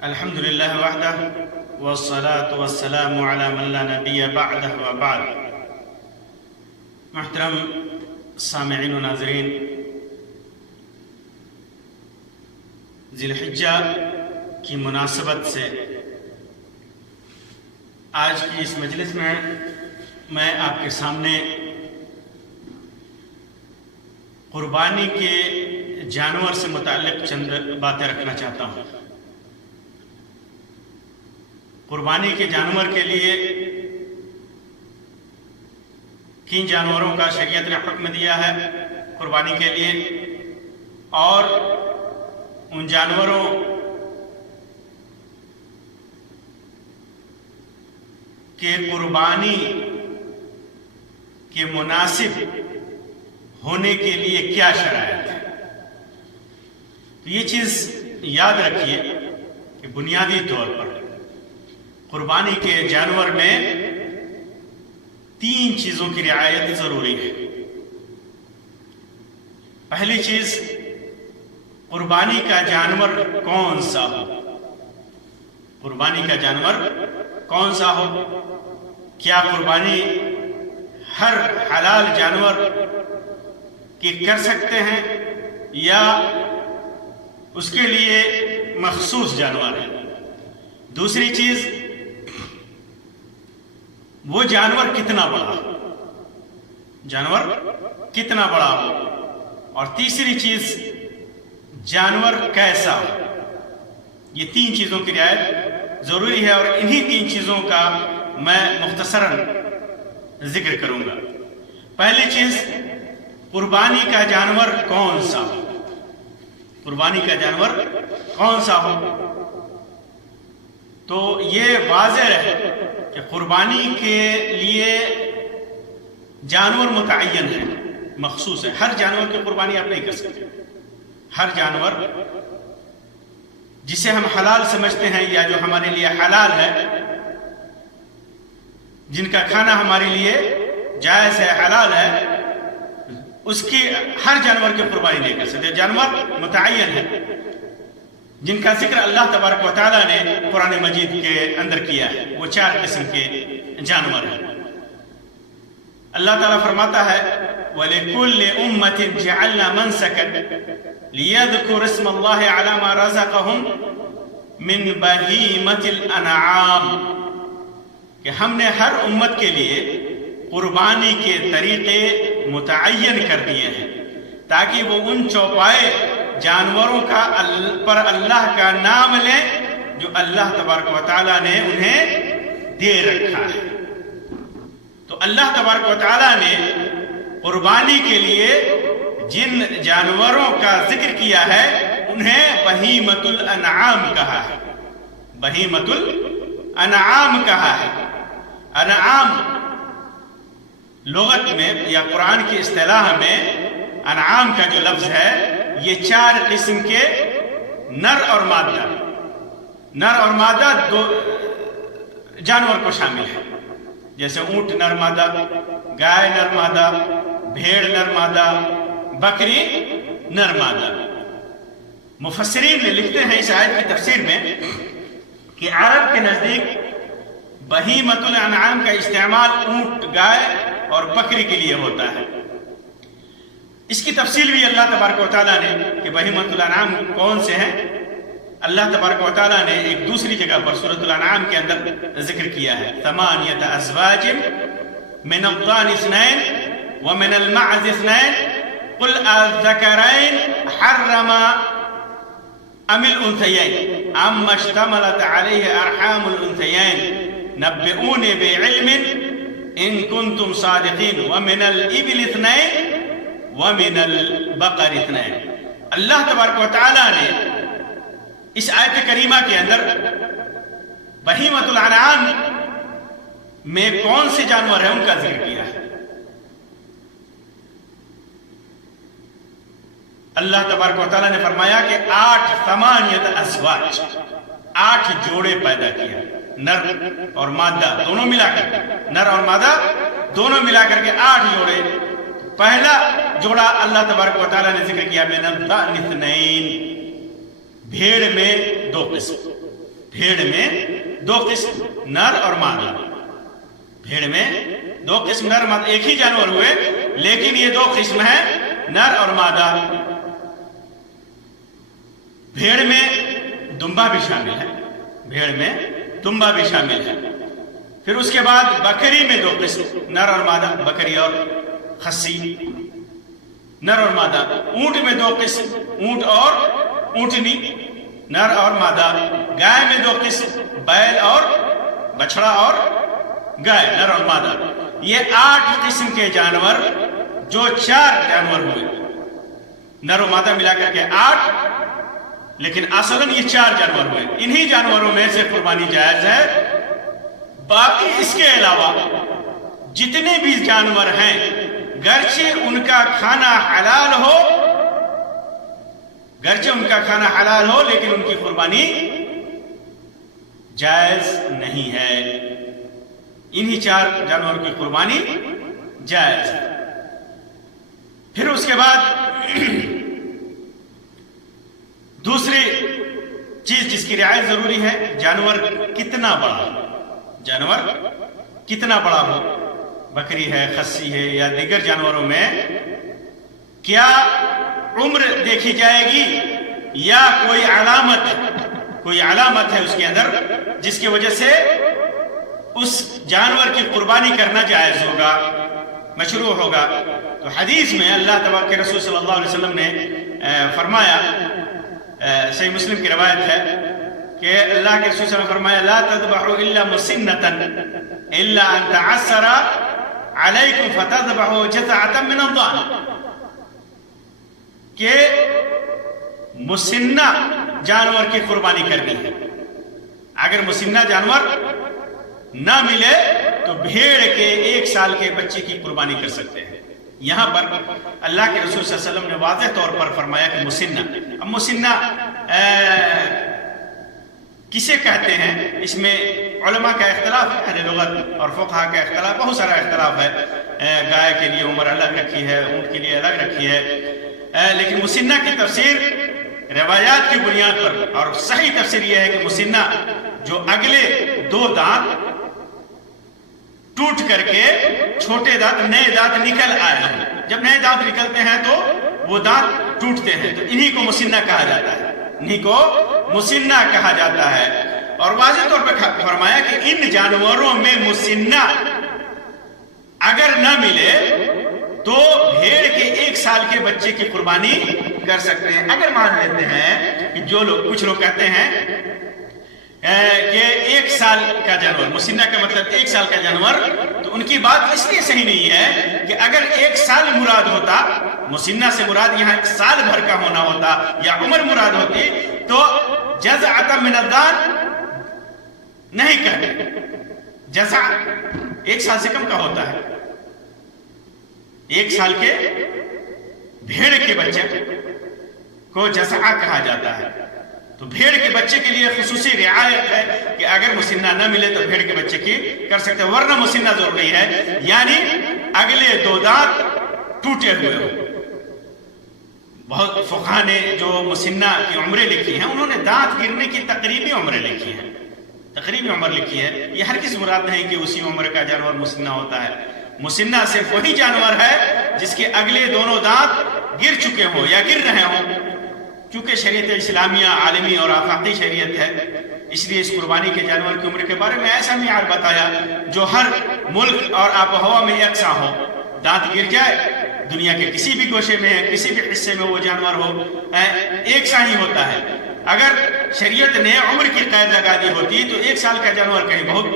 الحمد للہ وحدہ والصلاة والسلام علی من لا نبی بعدہ وبعد۔ محترم سامعین و ناظرین، ذی الحجہ کی مناسبت سے آج کی اس مجلس میں آپ کے سامنے قربانی کے جانور سے متعلق چند باتیں رکھنا چاہتا ہوں۔ قربانی کے جانور کے لیے کن جانوروں کا شریعت نے حکم دیا ہے قربانی کے لیے، اور ان جانوروں کے قربانی کے مناسب ہونے کے لیے کیا شرائط ہے۔ تو یہ چیز یاد رکھیے کہ بنیادی طور پر قربانی کے جانور میں 3 چیزوں کی رعایت ضروری ہے۔ پہلی چیز، قربانی کا جانور کون سا ہو۔ قربانی کا جانور کون سا ہو؟ کیا قربانی ہر حلال جانور کی کر سکتے ہیں یا اس کے لیے مخصوص جانور ہے؟ دوسری چیز، وہ جانور کتنا بڑا ہو، جانور کتنا بڑا ہو، اور تیسری چیز، جانور کیسا ہو۔ یہ 3 چیزوں کی رعایت ضروری ہے، اور انہی 3 چیزوں کا میں مختصراً ذکر کروں گا۔ پہلی چیز، قربانی کا جانور کون سا ہو۔ قربانی کا جانور کون سا ہو؟ تو یہ واضح ہے کہ قربانی کے لیے جانور متعین ہے، مخصوص ہے۔ ہر جانور کی قربانی آپ نہیں کر سکتے۔ ہر جانور جسے ہم حلال سمجھتے ہیں یا جو ہمارے لیے حلال ہے، جن کا کھانا ہمارے لیے جائز ہے، حلال ہے، اس کی ہر جانور کی قربانی نہیں کر سکتے۔ جانور متعین ہے جن کا ذکر اللہ تبارک و تعالیٰ نے قرآن مجید کے اندر کیا ہے، وہ 4 قسم کے جانور ہیں۔ اللہ تعالیٰ فرماتا ہے وَلِكُلِّ أُمَّةٍ جَعَلْنَا مَنْسَكًا لِيَذْكُرُوا اسْمَ اللَّهِ عَلَى مَا رَزَقَهُمْ مِنْ بَهِيمَةِ الْأَنْعَامِ، کہ ہم نے ہر امت کے لیے قربانی کے طریقے متعین کر دیے ہیں تاکہ وہ ان چوپائے جانوروں کا پر اللہ کا نام لیں جو اللہ تبارک و تعالیٰ نے انہیں دے رکھا ہے۔ تو اللہ تبارک و تعالیٰ نے قربانی کے لیے جن جانوروں کا ذکر کیا ہے انہیں بہیمۃ الانعام کہا ہے۔ بہیمۃ الانعام کہا ہے۔ انعام لغت میں یا قرآن کی اصطلاح میں انعام کا جو لفظ ہے، یہ 4 قسم کے نر اور مادہ، نر اور مادہ 2 جانور کو شامل ہے، جیسے اونٹ نر مادہ، گائے نر مادہ، بھیڑ نر مادہ، بکری نر مادہ۔ مفسرین نے لکھتے ہیں اس آیت کی تفسیر میں کہ عرب کے نزدیک بہیمۃ الانعام کا استعمال اونٹ، گائے اور بکری کے لیے ہوتا ہے۔ اس کی تفصیل بھی اللہ تبارک و تعالیٰ نے کہ بہیمۃ الانعام کون سے ہیں، اللہ تبارک و تعالیٰ نے ایک دوسری جگہ پر سورۃ الانعام کے اندر ذکر کیا ہے۔ 8 أزواج من الضأن 2 ومن المعز 2 قل الذكرين حرم أم الأنثيين أما اشتملت عليه أرحام الأنثيين نبئوني بعلم إن كنتم صادقين ومن الإبل 2 وَمِنَ الْبَقَرِ 2۔ اللہ تبارک و تعالیٰ نے اس آیت کریمہ کے اندر بہیمۃ الانعام میں کون سے جانور ہیں ان کا ذکر کیا ہے۔ اللہ تبارک و تعالیٰ نے فرمایا کہ 8 أزواج، 8 جوڑے پیدا کیا، نر اور مادہ دونوں ملا کر، نر اور مادہ دونوں ملا کر کے 8 جوڑے۔ پہلا جوڑا اللہ تبارک و تعالیٰ نے ذکر کیا من الضأن 2، بھیڑ میں دو قسم، بھیڑ میں دو قسم نر اور مادہ، بھیڑ میں دو قسم نر مادہ، ایک ہی جانور ہوئے لیکن یہ دو قسم ہیں نر اور مادہ۔ بھیڑ میں دمبا بھی شامل ہے، بھیڑ میں دمبا بھی شامل ہے۔ پھر اس کے بعد بکری میں دو قسم نر اور مادہ، بکری اور خصی، نر اور مادہ۔ اونٹ میں دو قسم، اونٹ اور اونٹنی، نر اور مادہ۔ گائے میں دو قسم، بیل اور بچڑا اور گائے، نر اور مادہ۔ یہ 8 قسم کے جانور جو 4 جانور ہوئے، نر و مادہ ملا کر کے 8، لیکن اصلاً یہ 4 جانور ہوئے۔ انہی جانوروں میں سے قربانی جائز ہے۔ باقی اس کے علاوہ جتنے بھی جانور ہیں، گرچہ ان کا کھانا حلال ہو، گرچہ ان کا کھانا حلال ہو، لیکن ان کی قربانی جائز نہیں ہے۔ انہی 4 جانوروں کی قربانی جائز ہے۔ پھر اس کے بعد دوسری چیز جس کی رعایت ضروری ہے، جانور کتنا بڑا ہو، جانور کتنا بڑا ہو، بکری ہے، خصی ہے یا دیگر جانوروں میں کیا عمر دیکھی جائے گی یا کوئی علامت ہے اس کے اندر جس کی وجہ سے اس جانور کی قربانی کرنا جائز ہوگا، مشروع ہوگا۔ تو حدیث میں اللہ تبارک کے رسول صلی اللہ علیہ وسلم نے فرمایا، صحیح مسلم کی روایت ہے کہ اللہ کے رسول صلی اللہ علیہ وسلم نے فرمایا لا تذبحوا الا مسنۃ الا ان تعسر علیکم فتذبحوا جذعۃ من الضأن، کہ مسنہ جانور کی قربانی کرنی ہے۔ اگر مسنہ جانور نہ ملے تو بھیڑ کے 1 سال کے بچے کی قربانی کر سکتے ہیں۔ یہاں پر اللہ کے رسول صلی اللہ علیہ وسلم نے واضح طور پر فرمایا کہ مسنہ۔ اب مسنہ کسے کہتے ہیں، اس میں علماء کا اختلاف ہے، اہل لغت اور فقہاء کا اختلاف، بہت سارا اختلاف ہے۔ گائے کے لیے عمر الگ رکھی ہے، اونٹ کے لیے الگ رکھی ہے، لیکن مسنہ کی تفسیر روایات کی بنیاد پر، اور صحیح تفسیر یہ ہے کہ مسنہ جو اگلے 2 دانت ٹوٹ کر کے چھوٹے دانت، نئے دانت نکل آئے ہیں، جب نئے دانت نکلتے ہیں تو وہ دانت ٹوٹتے ہیں، تو انہی کو مسنہ کہا جاتا ہے، انہی کو مسنہ کہا جاتا ہے۔ اور واضح طور پر فرمایا کہ ان جانوروں میں مسنہ اگر نہ ملے تو بھیڑ کے 1 سال کے بچے کی قربانی کر سکتے ہیں۔ اگر مان لیتے ہیں کہ جو لوگ، کچھ لوگ کہتے ہیں کہ 1 سال کا جانور، مسنہ کا مطلب 1 سال کا جانور، تو ان کی بات اس لیے صحیح نہیں ہے کہ اگر 1 سال مراد ہوتا، مسنہ سے مراد یہاں سال بھر کا ہونا ہوتا یا عمر مراد ہوتی تو جذعۃ من الضأن نہیں کہتے۔ جذع 1 سال سے کم کا ہوتا ہے، 1 سال کے بھیڑ کے بچے کو جذع کہا جاتا ہے۔ تو بھیڑ کے بچے کے لیے خصوصی رعایت ہے کہ اگر مسنہ نہ ملے تو بھیڑ کے بچے کی کر سکتے ہیں، ورنہ مسنہ ضروری ہے، یعنی اگلے 2 دانت ٹوٹے ہوئے ہو۔ بہت فقہاء نے جو مسنہ کی عمریں لکھی ہیں، انہوں نے دانت گرنے کی تقریبی عمریں لکھی ہیں، تقریبی عمر لکھی ہے۔ یہ ہر کس مراد نہیں کہ اسی عمر کا جانور مسنہ ہوتا ہے۔ مسنہ صرف وہی جانور ہے جس کے اگلے دونوں دانت گر چکے ہوں یا گر رہے ہوں۔ چونکہ شریعت اسلامیہ عالمی اور آفاقی شریعت ہے، اس لیے اس قربانی کے جانور کی عمر کے بارے میں ایسا معیار بتایا جو ہر ملک اور آب و ہوا میں یکساں ہو۔ دانت گر جائے، دنیا کے کسی بھی گوشے میں، کسی بھی حصے میں وہ جانور ہو، ایک سا ہی ہوتا ہے۔ اگر شریعت نے عمر کی قید لگا دی ہوتی تو 1 سال کا جانور کہیں بہت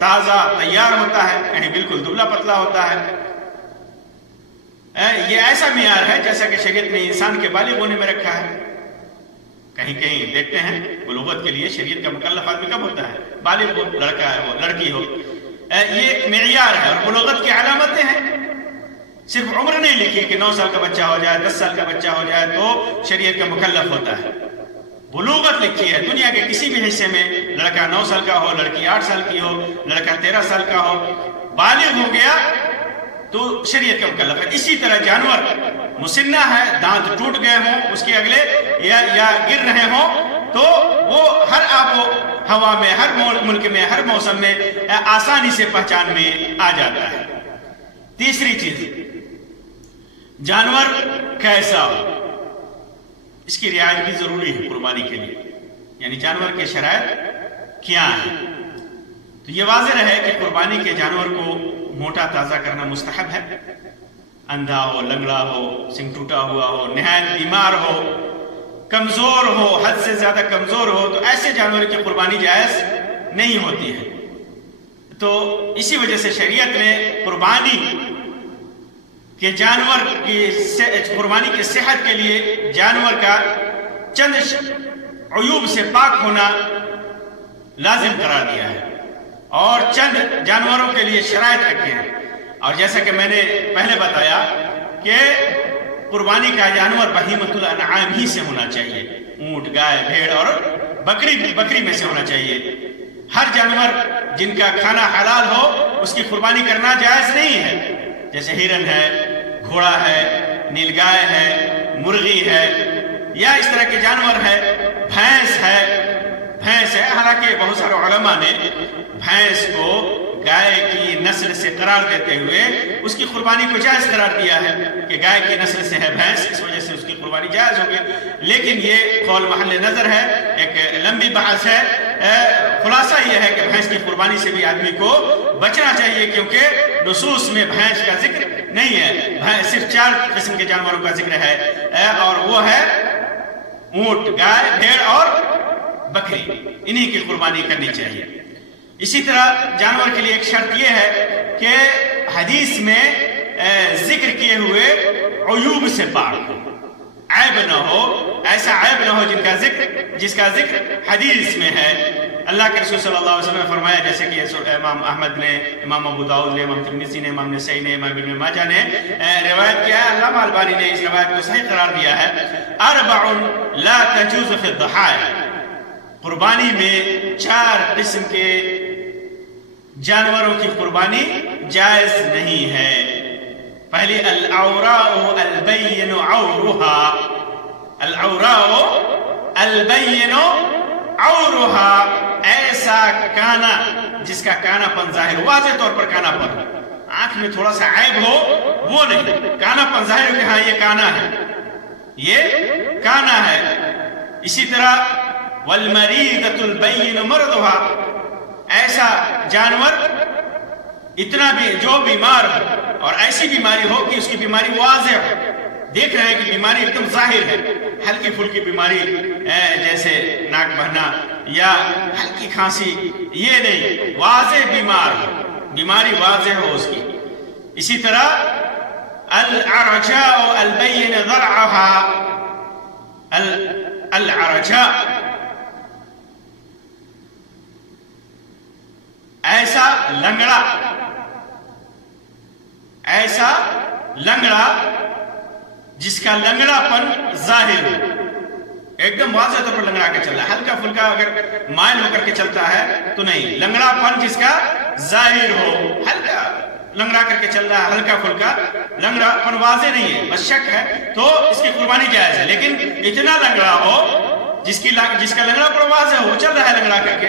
تازہ تیار ہوتا ہے، کہیں بالکل دبلا پتلا ہوتا ہے۔ یہ ایسا معیار ہے جیسا کہ شریعت نے انسان کے بالغ ہونے میں رکھا ہے۔ کہیں کہیں دیکھتے ہیں بلوغت کے لیے شریعت کا مکلف آدمی کب ہوتا ہے؟ بالغ ہو، لڑکا ہے ہو، لڑکی ہو۔ یہ ایک معیار ہے اور بلوغت کی علامتیں ہیں۔ صرف عمر نہیں لکھی کہ 9 سال کا بچہ ہو جائے، 10 سال کا بچہ ہو جائے تو شریعت کا مکلف ہوتا ہے۔ بلوغت لکھی ہے، دنیا کے کسی بھی حصے میں لڑکا 9 سال کا ہو، لڑکی 8 سال کی ہو، لڑکا 13 سال کا ہو، بالغ ہو گیا تو شریعت کا مکلف ہے۔ اسی طرح جانور مسنہ ہے، دانت ٹوٹ گئے ہوں اس کے اگلے یا گر رہے ہوں تو وہ ہر آب و ہوا میں، ہر ملک میں، ہر موسم میں آسانی سے پہچان میں آ جاتا ہے۔ تیسری چیز، جانور کیسا ہو، اس کی رعایت بھی ضروری ہے قربانی کے لیے، یعنی جانور کے شرائط کیا ہیں۔ تو یہ واضح ہے کہ قربانی کے جانور کو موٹا تازہ کرنا مستحب ہے۔ اندھا ہو، لنگڑا ہو، سنگ ٹوٹا ہوا ہو، نہایت بیمار ہو، کمزور ہو، حد سے زیادہ کمزور ہو، تو ایسے جانور کی قربانی جائز نہیں ہوتی ہے۔ تو اسی وجہ سے شریعت نے قربانی کے جانور کی قربانی کی صحت کے لیے جانور کا چند عیوب سے پاک ہونا لازم قرار دیا ہے، اور چند جانوروں کے لیے شرائط رکھے ہیں۔ اور جیسا کہ میں نے پہلے بتایا کہ قربانی کا جانور بہیمۃ الانعام ہی سے ہونا چاہیے، اونٹ، گائے، بھیڑ اور بکری میں سے ہونا چاہیے۔ ہر جانور جن کا کھانا حلال ہو اس کی قربانی کرنا جائز نہیں ہے، جیسے ہرن ہے، گھوڑا ہے، نیل گائے ہے، مرغی ہے، یا اس طرح کے جانور ہے، بھینس ہے۔ حالانکہ بہت سارے علماء نے بھینس کو گائے کی نسل سے قرار دیتے ہوئے اس کی قربانی کو جائز قرار دیا ہے کہ گائے کی نسل سے ہے بھینس، اس وجہ سے اس کی قربانی جائز ہوگی۔ لیکن یہ قول محل نظر ہے، ایک لمبی بحث ہے۔ خلاصہ یہ ہے کہ بھینس کی قربانی سے بھی آدمی کو بچنا چاہیے، کیونکہ نصوص میں بھینس کا ذکر نہیں ہے، صرف 4 قسم کے جانوروں کا ذکر ہے، اور وہ ہے اونٹ، گائے، بھیڑ اور بکری، انہی کی قربانی کرنی چاہیے۔ اسی طرح جانور کے لیے ایک شرط یہ ہے کہ حدیث میں ذکر کیے ہوئے عیوب سے پاک ہو، عیب نہ ہو، ایسا عیب نہ ہو جس کا ذکر حدیث میں ہے۔ اللہ کے رسول صلی اللہ علیہ وسلم نے فرمایا، جیسے کہ امام احمد نے، امام ابو داؤد نے، امام ترمذی نے، امام نسائی نے، امام ابن ماجہ نے روایت کیا ہے، علامہ البانی نے اس روایت کو صحیح قرار دیا ہے، 4 لا تجوز فی الضحایا، قربانی میں 4 قسم کے جانوروں کی قربانی جائز نہیں ہے۔ پہلی، العوراء البین عورها، العوراء البین عورها، ایسا کانا جس کا کانا پن ظاہر، واضح طور پر کانا پن، آنکھ میں تھوڑا سا عیب ہو وہ نہیں، کانا پن ظاہر ہو کہ ہاں یہ کانا ہے، یہ کانا ہے۔ اسی طرح والمریضۃ البین مرضها، ایسا جانور اتنا بھی جو بیمار ہو اور ایسی بیماری ہو کہ اس کی بیماری واضح ہو، دیکھ رہے ہیں کہ بیماری ایک دم ظاہر ہے، ہلکی پھلکی بیماری جیسے ناک بہنا یا ہلکی کھانسی، یہ نہیں، واضح بیمار ہو، بیماری واضح ہو اس کی۔ اسی طرح العرجاء البین ضرعها، العرجاء ایسا لنگڑا جس کا لنگڑا پن ظاہر ہو، ایک دم واضح طور پر لنگڑا کے چل رہا ہے، ہلکا پھلکا اگر مائل ہو کر کے چلتا ہے تو نہیں، لنگڑا پن جس کا ظاہر ہو، ہلکا لنگڑا کر کے چل رہا ہے، ہلکا پھلکا لنگڑا پن واضح نہیں ہے، بس شک ہے، تو اس کی قربانی جائز ہے۔ لیکن اتنا لنگڑا ہو جس کا لنگڑا پر واضح ہو، چل رہا ہے لنگڑا کر کے،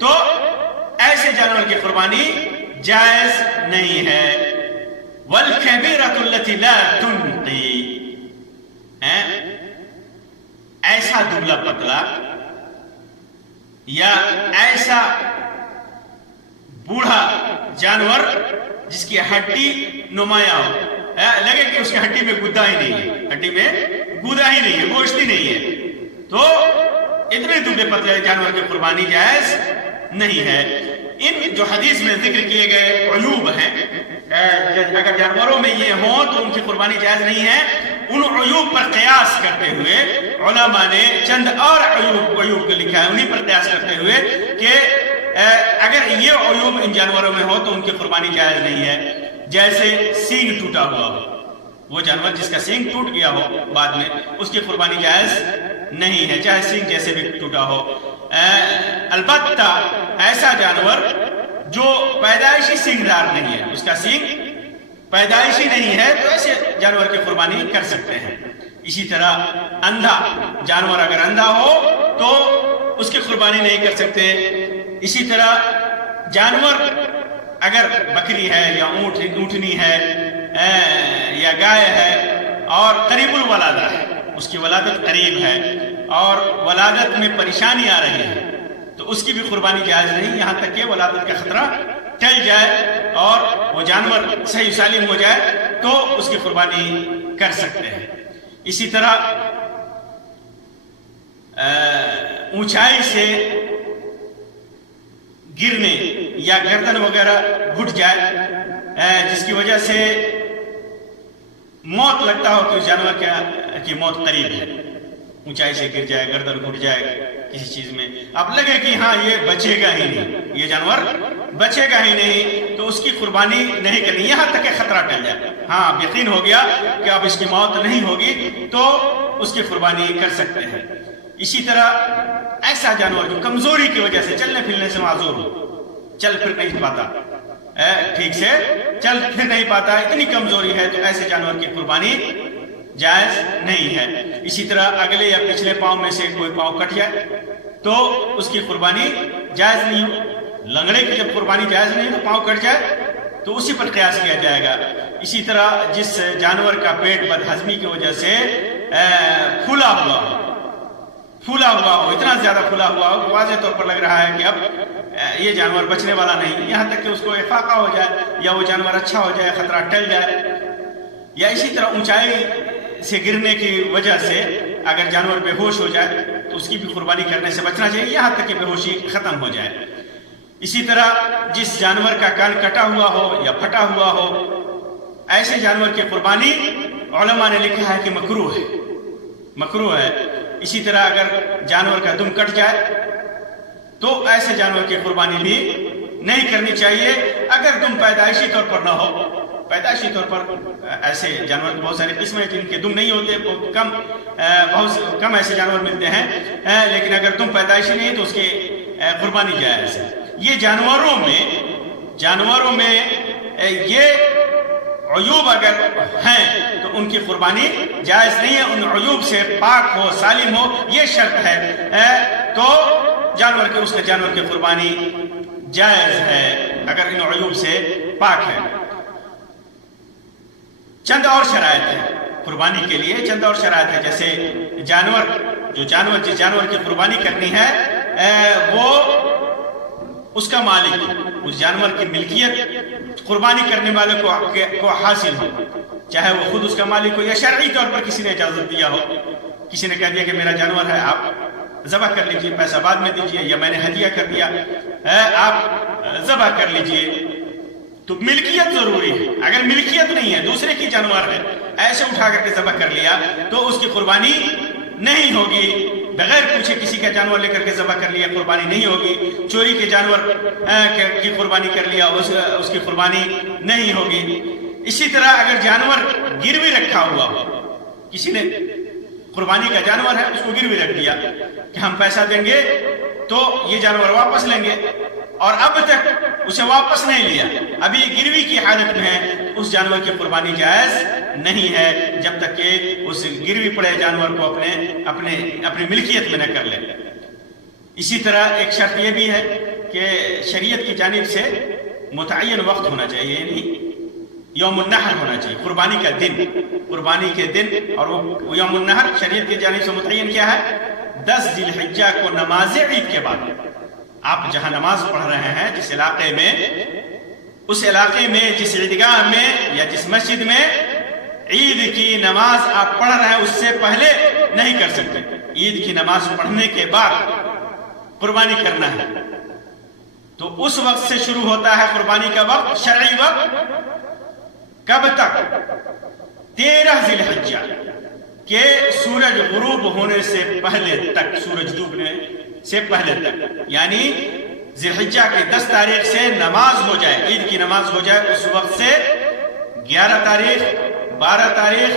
تو ایسے جانور کی قربانی جائز نہیں ہے۔ والکبیرۃ التی لا تنقی، ایسا دبلا پتلا یا ایسا بوڑھا جانور جس کی ہڈی نمایاں ہو، لگے کہ اس کی ہڈی میں گودا ہی نہیں ہے، گوشت ہی نہیں ہے، تو اتنے دبلے پتلے جانور کی قربانی جائز نہیں ہے۔ ان جو حدیث میں ذکر کیے گئے عیوب ہیں، اگر جانوروں میں یہ ہوں تو ان کی قربانی جائز نہیں ہے۔ ان عیوب پر قیاس کرتے ہوئے علماء نے چند اور عیوب کو لکھا ہے، انہی پر قیاس کرتے ہوئے کہ اگر یہ عیوب ان جانوروں میں ہو تو ان کی قربانی جائز نہیں ہے۔ جیسے سینگ ٹوٹا ہوا ہو، وہ جانور جس کا سینگ ٹوٹ گیا ہو بعد میں، اس کی قربانی جائز نہیں ہے، چاہے سینگ جیسے بھی ٹوٹا ہو۔ البتہ ایسا جانور جو پیدائشی سینگدار نہیں ہے، اس کا سینگ پیدائشی نہیں ہے، تو ایسے جانور کی قربانی کر سکتے ہیں۔ اسی طرح اندھا جانور اگر اندھا ہو تو اس کی قربانی نہیں کر سکتے۔ اسی طرح جانور اگر بکری ہے یا اونٹنی ہے یا گائے ہے اور قریب الولادہ ہے، اس کی ولادت قریب ہے اور ولادت میں پریشانی آ رہی ہے، تو اس کی بھی قربانی جائز نہیں یہاں تک کہ ولادت کا خطرہ ٹل جائے اور وہ جانور صحیح سالم ہو جائے تو اس کی قربانی کر سکتے ہیں۔ اسی طرح اونچائی سے گرنے یا گردن وغیرہ گھٹ جائے جس کی وجہ سے موت لگتا ہو کہ اس جانور کی موت قریب ہے، اونچائی سے گر جائے، گردن گھٹ جائے کسی چیز میں، اب لگے کہ ہاں یہ بچے گا ہی نہیں، یہ جانور بچے گا ہی نہیں، تو اس کی قربانی نہیں کرنی یہاں تک کہ خطرہ ٹل جائے۔ ہاں یقین ہو گیا کہ اب اس کی موت نہیں ہوگی تو اس کی قربانی کر سکتے ہیں۔ اسی طرح ایسا جانور جو کمزوری کی وجہ سے چلنے پھرنے سے معذور ہو، چل پھر نہیں پاتا، ٹھیک سے چل پھر نہیں پاتا، اتنی کمزوری ہے، تو ایسے جانور کی قربانی جائز نہیں ہے۔ اسی طرح اگلے یا پچھلے پاؤں میں سے کوئی پاؤں کٹ جائے تو اس کی قربانی جائز نہیں ہو۔ لنگڑے کی جب قربانی جائز نہیں تو پاؤں کٹ جائے تو اسی پر قیاس کیا جائے گا۔ اسی طرح جس جانور کا پیٹ بدہضمی کی وجہ سے پھولا ہوا ہو، اتنا زیادہ پھولا ہوا ہو کہ واضح طور پر لگ رہا ہے کہ اب یہ جانور بچنے والا نہیں، یہاں تک کہ اس کو افاقہ ہو جائے یا وہ جانور اچھا ہو جائے، خطرہ ٹل جائے، یا اسی طرح اونچائی سے گرنے کی وجہ سے اگر جانور بے ہوش ہو جائے تو اس کی بھی قربانی کرنے سے بچنا چاہیے یہاں تک کہ بے ہوشی ختم ہو جائے۔ اسی طرح جس جانور کا کان کٹا ہوا ہو یا پھٹا ہوا ہو، ایسے جانور کی قربانی علماء نے لکھا ہے کہ مکروہ ہے۔ اسی طرح اگر جانور کا دم کٹ جائے تو ایسے جانور کی قربانی بھی نہیں کرنی چاہیے اگر دم پیدائشی طور پر نہ ہو۔ پیدائشی طور پر ایسے جانور بہت سارے قسمیں جن کے دم نہیں ہوتے، بہت کم ایسے جانور ملتے ہیں، لیکن اگر دم پیدائشی نہیں تو اس کی قربانی جائز ہے۔ یہ جانوروں میں یہ عیوب اگر ہیں تو ان کی قربانی جائز نہیں ہے، ان عیوب سے پاک ہو، سالم ہو، یہ شرط ہے تو اس جانور کی قربانی جائز ہے اگر ان عیوب سے پاک ہے۔ چند اور شرائط ہیں قربانی کے لیے، چند اور شرائط ہیں، جیسے جس جانور کی قربانی کرنی ہے وہ اس کا مالک، اس جانور کی ملکیت قربانی کرنے والے کو حاصل ہو، چاہے وہ خود اس کا مالک ہو یا شرعی طور پر کسی نے اجازت دیا ہو، کسی نے کہہ دیا کہ میرا جانور ہے، آپ ذبح کر لیجئے، پیسہ بعد میں دیجئے، یا میں نے ہدیہ کر دیا، آپ ذبح کر لیجئے، تو ملکیت ضروری ہے۔ اگر ملکیت نہیں ہے، دوسرے کی جانور ہے، ایسے اٹھا کر کے ذبح کر لیا تو اس کی قربانی نہیں ہوگی۔ بغیر پوچھے کسی کا جانور لے کر کے ذبح کر لیا، قربانی نہیں ہوگی۔ چوری کے جانور کی قربانی کر لیا، اس کی قربانی نہیں ہوگی۔ اسی طرح اگر جانور گروی رکھا ہوا ہو، کسی نے قربانی کا جانور ہے، اس کو گروی رکھ دیا کہ ہم پیسہ دیں گے تو یہ جانور واپس لیں گے، اور اب تک اسے واپس نہیں لیا، ابھی گروی کی حالت میں ہے، اس جانور کی قربانی جائز نہیں ہے جب تک کہ اس گروی پڑے جانور کو اپنی ملکیت میں نہ کر لے۔ اسی طرح ایک شرط یہ بھی ہے کہ شریعت کی جانب سے متعین وقت ہونا چاہیے، یعنی یوم النحر ہونا چاہیے، قربانی کا دن، قربانی کے دن، اور وہ یوم النحر شریعت کی جانب سے متعین کیا ہے؟ 10 ذی الحجہ کو نماز عید کے بعد آپ جہاں نماز پڑھ رہے ہیں، جس علاقے میں، اس علاقے میں، جس عیدگاہ میں یا جس مسجد میں عید کی نماز آپ پڑھ رہے ہیں، اس سے پہلے نہیں کر سکتے۔ عید کی نماز پڑھنے کے بعد قربانی کرنا ہے، تو اس وقت سے شروع ہوتا ہے قربانی کا وقت، شرعی وقت، کب تک؟ 13 ذی الحجہ کہ سورج غروب ہونے سے پہلے تک، سورج ڈوبنے سے پہلے تک، یعنی ذی الحجہ کی 10 تاریخ سے نماز ہو جائے، عید کی نماز ہو جائے، اس وقت سے 11 تاریخ، 12 تاریخ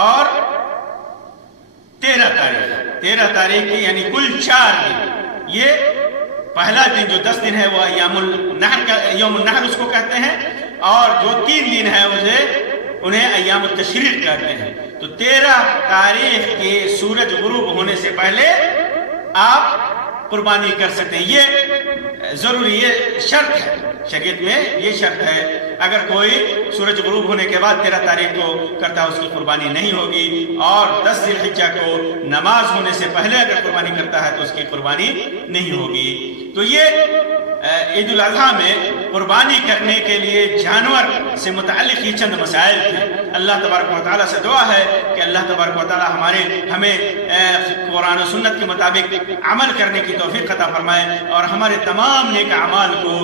اور 13 تاریخ کی، یعنی کل 4 دن۔ یہ پہلا دن جو 10 دن ہے وہ یوم النحر اس کو کہتے ہیں، اور جو 3 دن ہے انہیں ایام التشریق کہتے ہیں۔ تو 13 تاریخ کے سورج غروب ہونے سے پہلے آپ قربانی کر سکتے ہیں. یہ ضروری، یہ شرط ہے شریعت میں، یہ شرط ہے. اگر کوئی سورج غروب ہونے کے بعد 13 تاریخ کو کرتا ہے اس کی قربانی نہیں ہوگی، اور 10 ذی الحجہ کو نماز ہونے سے پہلے اگر قربانی کرتا ہے تو اس کی قربانی نہیں ہوگی. تو یہ عید الاضحیٰ میں قربانی کرنے کے لیے جانور سے متعلق یہ چند مسائل تھے. اللہ تبارک و تعالیٰ سے دعا ہے کہ اللہ تبارک و تعالیٰ ہمیں قرآن و سنت کے مطابق عمل کرنے کی توفیق عطا فرمائے اور ہمارے تمام نیک اعمال کو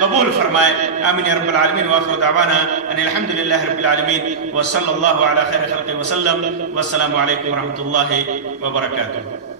قبول فرمائے. آمین یا رب العالمین. وآخر دعوانا ان الحمد للہ رب العالمین وصلی اللہ علی خیر خلق وسلم. والسلام علیکم ورحمۃ اللہ وبرکاتہ.